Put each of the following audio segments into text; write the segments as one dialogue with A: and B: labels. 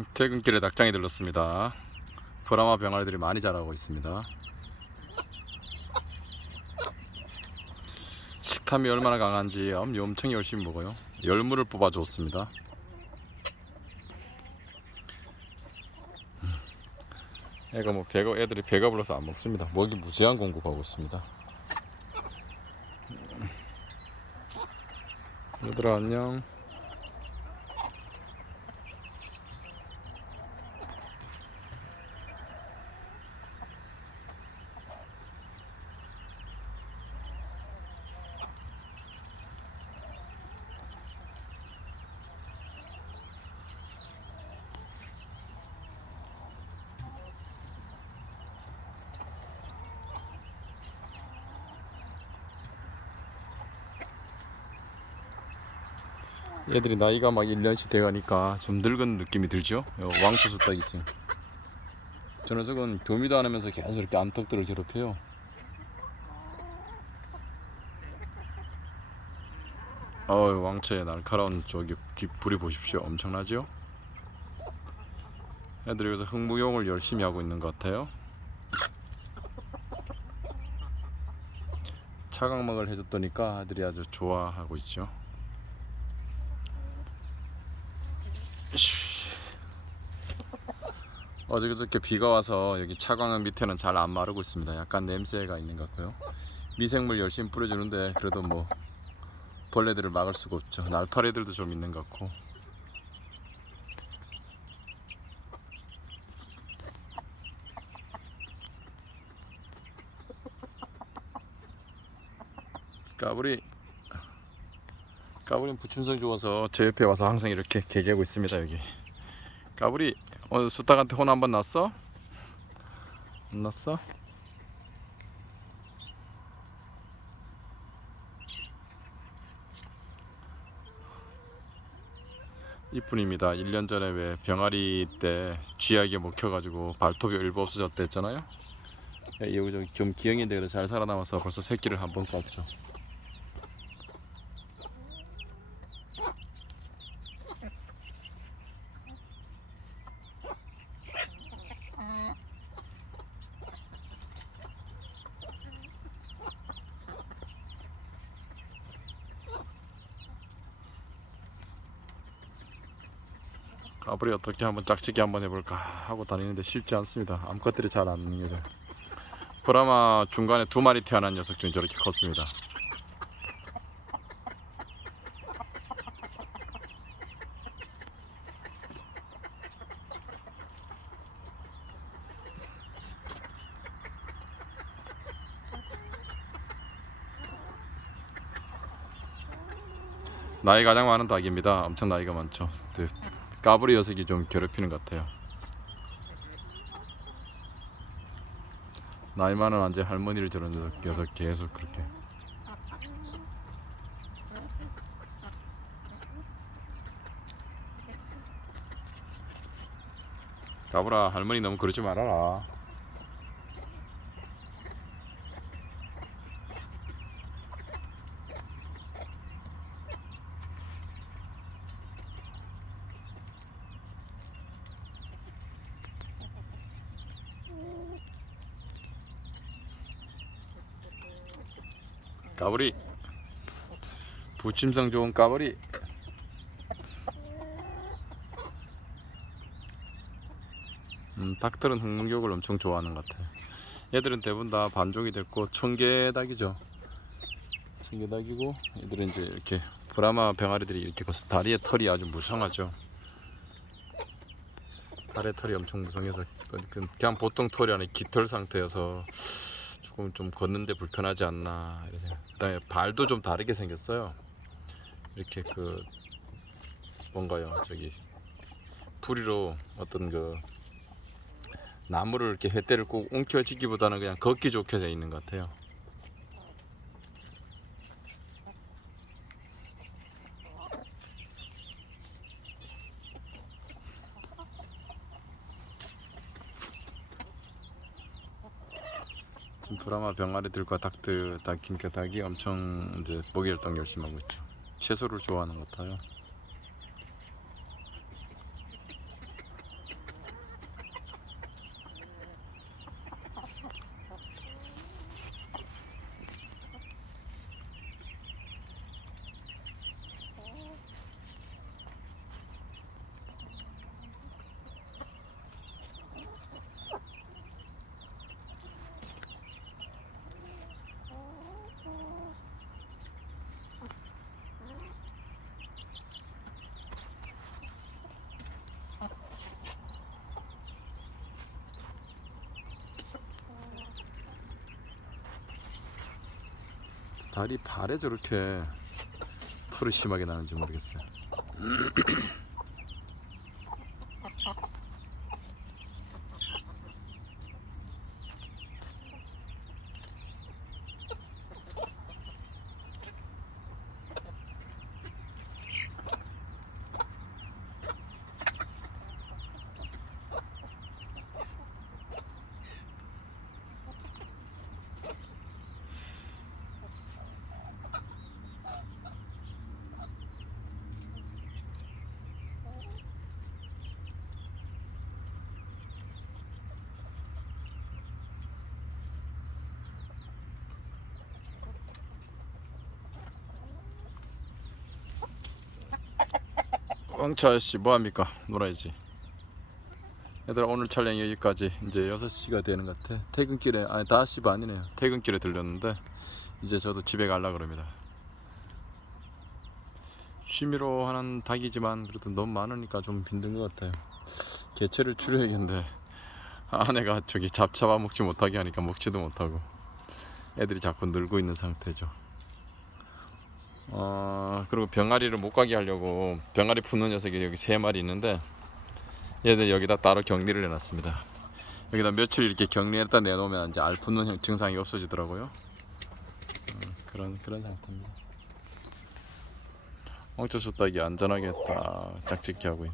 A: 음, 퇴근길에 낙장이 들렀습니다. 보라마 병아리들이 많이 자라고 있습니다. 식탐이 얼마나 강한지 엄- 엄청 열심히 먹어요. 열무를 뽑아줬습니다. 음, 애가 뭐 배가 애들이 배가 불러서 안 먹습니다. 먹이 무제한 공급하고 있습니다. 음. 얘들아 안녕. 얘들이 나이가 막 1년씩 돼가니까 좀 늙은 느낌이 들죠? 요 왕초수 딱 있어요. 저 녀석은 교미도 안 하면서 계속 이렇게 암탉들을 괴롭혀요. 어우 왕초의 날카로운 저기 뒷불이 보십시오. 엄청나죠? 애들이 여기서 흥무용을 열심히 하고 있는 것 같아요. 차강막을 해줬더니까 애들이 아주 좋아하고 있죠. 어제 그저께 비가 와서 여기 차광은 밑에는 잘 안 마르고 있습니다. 약간 냄새가 있는 것 같고요. 미생물 열심히 뿌려주는데 그래도 뭐 벌레들을 막을 수가 없죠. 날파리들도 좀 있는 것 같고. 까불이 까불이 부침성 좋아서 제 옆에 와서 항상 이렇게 개기하고 있습니다 여기 까불이 오늘 수탉한테 혼 한번 났어? 안 났어? 이뿐입니다 1년 전에 왜 병아리 때 쥐약에 먹혀가지고 발톱이 일부 없어졌다 했잖아요 예, 여기저기 좀 기형인데 그래도 잘 살아남아서 벌써 새끼를 한 번 꿨죠 까불이 어떻게 한번 짝짓기 한번 해볼까 하고 다니는데 쉽지 않습니다. 암컷들이 잘안 능겨져요. 브라마 중간에 두 마리 태어난 녀석 중에 저렇게 컸습니다. 나이 가장 많은 닭입니다. 엄청 나이가 많죠. 네, 까불이 녀석이 좀 괴롭히는 것 같아요. 나이 많은 완전 할머니를 저런 녀석 계속 그렇게. 까불아 할머니 너무 그러지 말아라. 까불이. 부침성 좋은 까불이. 음, 닭들은 흑문격을 엄청 좋아하는 것 같아요 얘들은 대부분 다 반종이 됐고 청개닭이죠. 청개닭이고 얘들은 이제 이렇게 브라마 병아리들이 이렇게 컸습 다리에 털이 아주 무성하죠. 다리에 털이 엄청 무성해서 그- 그- 그냥 보통 털이 아니라 깃털 상태여서 조금 좀 걷는데 불편하지 않나 이런 생각. 그다음에 발도 좀 다르게 생겼어요. 이렇게 그 뭔가요 저기 부리로 어떤 그 나무를 이렇게 횃대를 꼭 움켜쥐기보다는 그냥 걷기 좋게 돼 있는 것 같아요. 지금 브라마 병아리들과 닭들, 닭, 그러니까 닭이 엄청 이제 먹이 활동 열심히 하고 있죠. 채소를 좋아하는 것 같아요. 다리 발에 저렇게 털이 심하게 나는지 모르겠어요. 왕차 아저씨 뭐합니까? 놀아야지. 얘들아 오늘 촬영 여기까지 이제 6시가 되는 것 같아. 퇴근길에 아니 5시 반이네요. 퇴근길에 들렸는데 이제 저도 집에 가려 그럽니다. 취미로 하는 닭이지만 그래도 너무 많으니까 좀 힘든 것 같아요. 개체를 줄여야겠는데 아내가 저기 잡잡아 먹지 못하게 하니까 먹지도 못하고 애들이 자꾸 늘고 있는 상태죠. 어 그리고 병아리를 못 가게 하려고 병아리 푸는 녀석이 여기 세 마리 있는데 얘들 여기다 따로 격리를 해놨습니다. 여기다 며칠 이렇게 격리했다 내놓으면 이제 알 푸는 형- 증상이 없어지더라고요. 음, 그런 그런 상태입니다. 엉터수 따기 안전하게 딱 짝짓기 하고 있.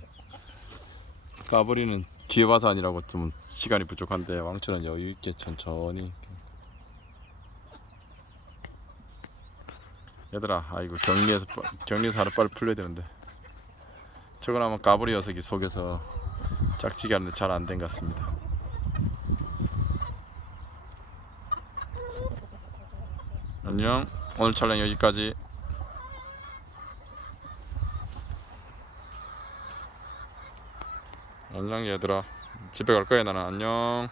A: 까불이는 뒤에 봐서 아니라고 좀 시간이 부족한데 왕초는 여유 있게 천천히. 얘들아, 아이고 격리해서 빠- 격리해서 하루 빨리 풀려야 되는데. 저건 아마 까불이 녀석이 속에서 짝짓기 하는데 잘 안 된 것 같습니다. 안녕. 오늘 촬영 여기까지. 안녕 얘들아. 집에 갈 거야 나는 안녕.